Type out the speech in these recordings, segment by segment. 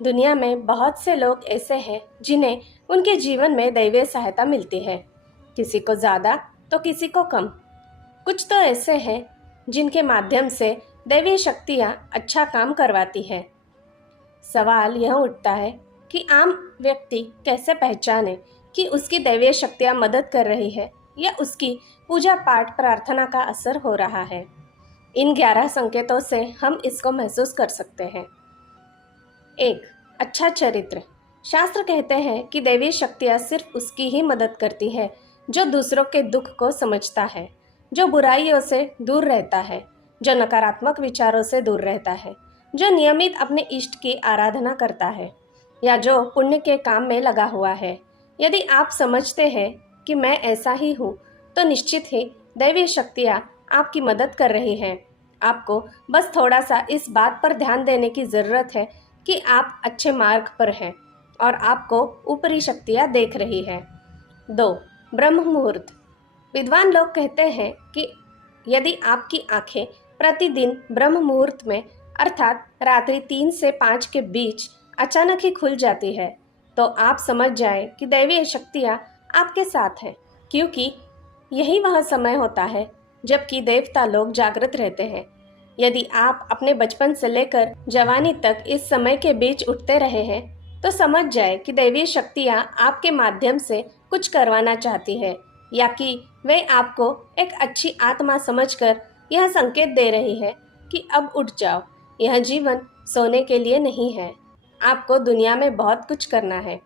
दुनिया में बहुत से लोग ऐसे हैं जिन्हें उनके जीवन में दैवीय सहायता मिलती है, किसी को ज़्यादा तो किसी को कम। कुछ तो ऐसे हैं जिनके माध्यम से दैवीय शक्तियाँ अच्छा काम करवाती है। सवाल यह उठता है कि आम व्यक्ति कैसे पहचाने कि उसकी दैवीय शक्तियाँ मदद कर रही है या उसकी पूजा पाठ प्रार्थना का असर हो रहा है। इन 11 संकेतों से हम इसको महसूस कर सकते हैं। 1. अच्छा चरित्र। शास्त्र कहते हैं कि दैवीय शक्तियाँ सिर्फ उसकी ही मदद करती है जो दूसरों के दुख को समझता है, जो बुराइयों से दूर रहता है, जो नकारात्मक विचारों से दूर रहता है, जो नियमित अपने इष्ट की आराधना करता है या जो पुण्य के काम में लगा हुआ है। यदि आप समझते हैं कि मैं ऐसा ही हूँ, तो निश्चित ही दैवीय शक्तियाँ आपकी मदद कर रही हैं। आपको बस थोड़ा सा इस बात पर ध्यान देने की ज़रूरत है कि आप अच्छे मार्ग पर हैं और आपको ऊपरी शक्तियाँ देख रही है। 2. ब्रह्म मुहूर्त। विद्वान लोग कहते हैं कि यदि आपकी आंखें प्रतिदिन ब्रह्म मुहूर्त में अर्थात रात्रि 3 से 5 के बीच अचानक ही खुल जाती है, तो आप समझ जाए कि दैवीय शक्तियाँ आपके साथ हैं, क्योंकि यही वह समय होता है जबकि देवता लोग जागृत रहते हैं। यदि आप अपने बचपन से लेकर जवानी तक इस समय के बीच उठते रहे हैं, तो समझ जाए कि दैवीय शक्तियाँ आपके माध्यम से कुछ करवाना चाहती है या कि वे आपको एक अच्छी आत्मा समझकर यह संकेत दे रही है कि अब उठ जाओ, यह जीवन सोने के लिए नहीं है, आपको दुनिया में बहुत कुछ करना है।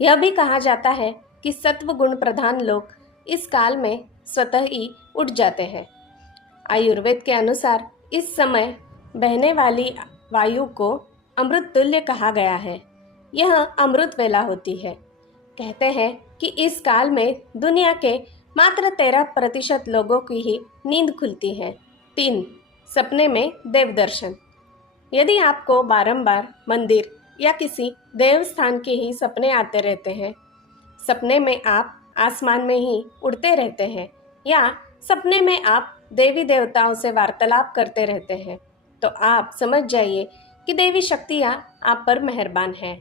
यह भी कहा जाता है कि सत्व गुण प्रधान लोग इस काल में स्वतः ही उठ जाते हैं। आयुर्वेद के अनुसार इस समय बहने वाली वायु को अमृत तुल्य कहा गया है। यह अमृत वेला होती है। कहते हैं कि इस काल में दुनिया के मात्र 13% लोगों की ही नींद खुलती है। 3. सपने में देव दर्शन। यदि आपको बारंबार मंदिर या किसी देव स्थान के ही सपने आते रहते हैं, सपने में आप आसमान में ही उड़ते रहते हैं या सपने में आप देवी देवताओं से वार्तालाप करते रहते हैं, तो आप समझ जाइए कि देवी शक्तियाँ आप पर मेहरबान हैं।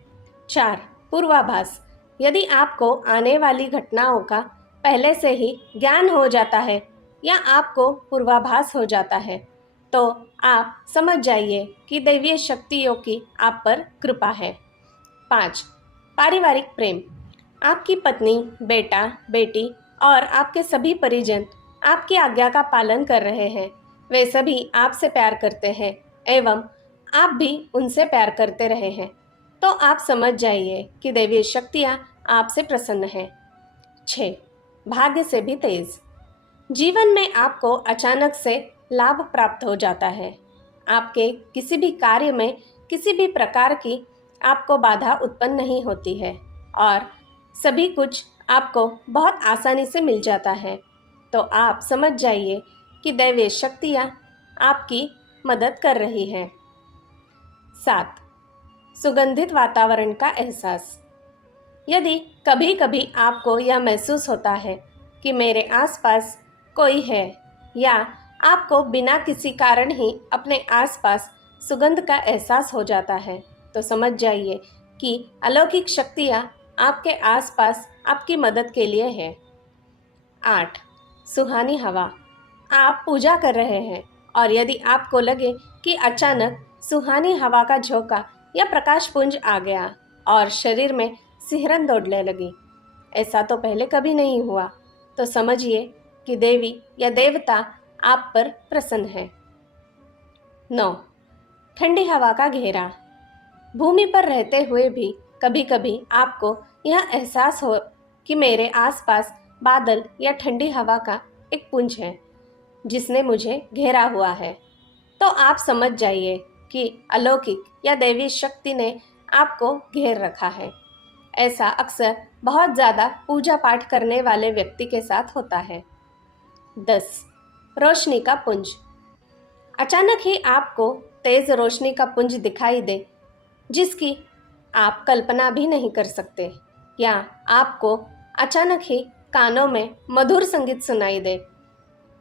4. पूर्वाभास। यदि आपको आने वाली घटनाओं का पहले से ही ज्ञान हो जाता है या आपको पूर्वाभास हो जाता है, तो आप समझ जाइए कि दैवीय शक्तियों की आप पर कृपा है। 5. पारिवारिक प्रेम। आपकी पत्नी, बेटा, बेटी और आपके सभी परिजन आपकी आज्ञा का पालन कर रहे हैं। वे सभी आपसे प्यार करते हैं एवं आप भी उनसे प्यार करते रहे हैं, तो आप समझ जाइए कि दैवीय शक्तियाँ आपसे प्रसन्न हैं। 6. भाग्य से भी तेज। जीवन में आपको अचानक से लाभ प्राप्त हो जाता है। आपके किसी भी कार्य में किसी भी प्रकार की आपको बाधा उत्पन्न नहीं होती है और सभी कुछ आपको बहुत आसानी से मिल जाता है, तो आप समझ जाइए कि दैवीय शक्तियाँ आपकी मदद कर रही हैं। 7. सुगंधित वातावरण का एहसास। यदि कभी कभी आपको यह महसूस होता है कि मेरे आसपास कोई है या आपको बिना किसी कारण ही अपने आसपास सुगंध का एहसास हो जाता है, तो समझ जाइए कि अलौकिक शक्तियाँ आपके आसपास आपकी मदद के लिए है। 8. सुहानी हवा। आप पूजा कर रहे हैं और यदि आपको लगे कि अचानक सुहानी हवा का झोंका या प्रकाश पुंज आ गया और शरीर में सिहरन दौड़ने लगी, ऐसा तो पहले कभी नहीं हुआ, तो समझिए कि देवी या देवता आप पर प्रसन्न है। 9. ठंडी हवा का घेरा। भूमि पर रहते हुए भी कभी कभी आपको यह एहसास हो कि मेरे आसपास बादल या ठंडी हवा का एक पुंज है जिसने मुझे घेरा हुआ है, तो आप समझ जाइए कि अलौकिक या दैवी शक्ति ने आपको घेर रखा है। ऐसा अक्सर बहुत ज़्यादा पूजा पाठ करने वाले व्यक्ति के साथ होता है। 10. रोशनी का पुंज। अचानक ही आपको तेज रोशनी का पुंज दिखाई दे जिसकी आप कल्पना भी नहीं कर सकते, या आपको अचानक ही कानों में मधुर संगीत सुनाई दे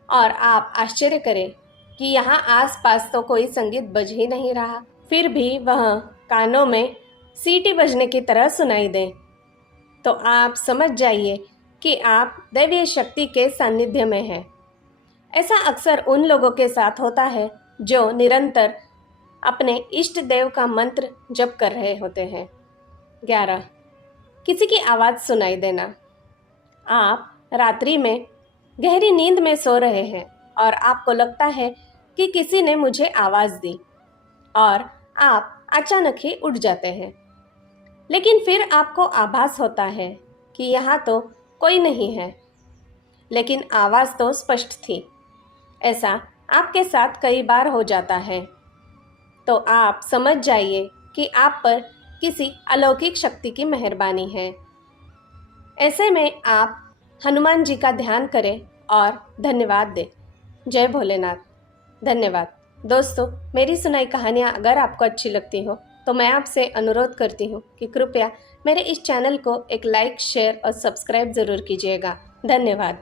और आप आश्चर्य करें कि यहाँ आसपास तो कोई संगीत बज ही नहीं रहा, फिर भी वह कानों में सीटी बजने की तरह सुनाई दें, तो आप समझ जाइए कि आप दैवीय शक्ति के सानिध्य में हैं। ऐसा अक्सर उन लोगों के साथ होता है जो निरंतर अपने इष्ट देव का मंत्र जप कर रहे होते हैं। 11. किसी की आवाज़ सुनाई देना। आप रात्रि में गहरी नींद में सो रहे हैं और आपको लगता है कि किसी ने मुझे आवाज़ दी और आप अचानक ही उठ जाते हैं, लेकिन फिर आपको आभास होता है कि यहाँ तो कोई नहीं है, लेकिन आवाज़ तो स्पष्ट थी। ऐसा आपके साथ कई बार हो जाता है, तो आप समझ जाइए कि आप पर किसी अलौकिक शक्ति की मेहरबानी है। ऐसे में आप हनुमान जी का ध्यान करें और धन्यवाद दें। जय भोलेनाथ। धन्यवाद। दोस्तों, मेरी सुनाई कहानियाँ अगर आपको अच्छी लगती हो तो मैं आपसे अनुरोध करती हूँ कि कृपया मेरे इस चैनल को एक लाइक, शेयर और सब्सक्राइब ज़रूर कीजिएगा। धन्यवाद।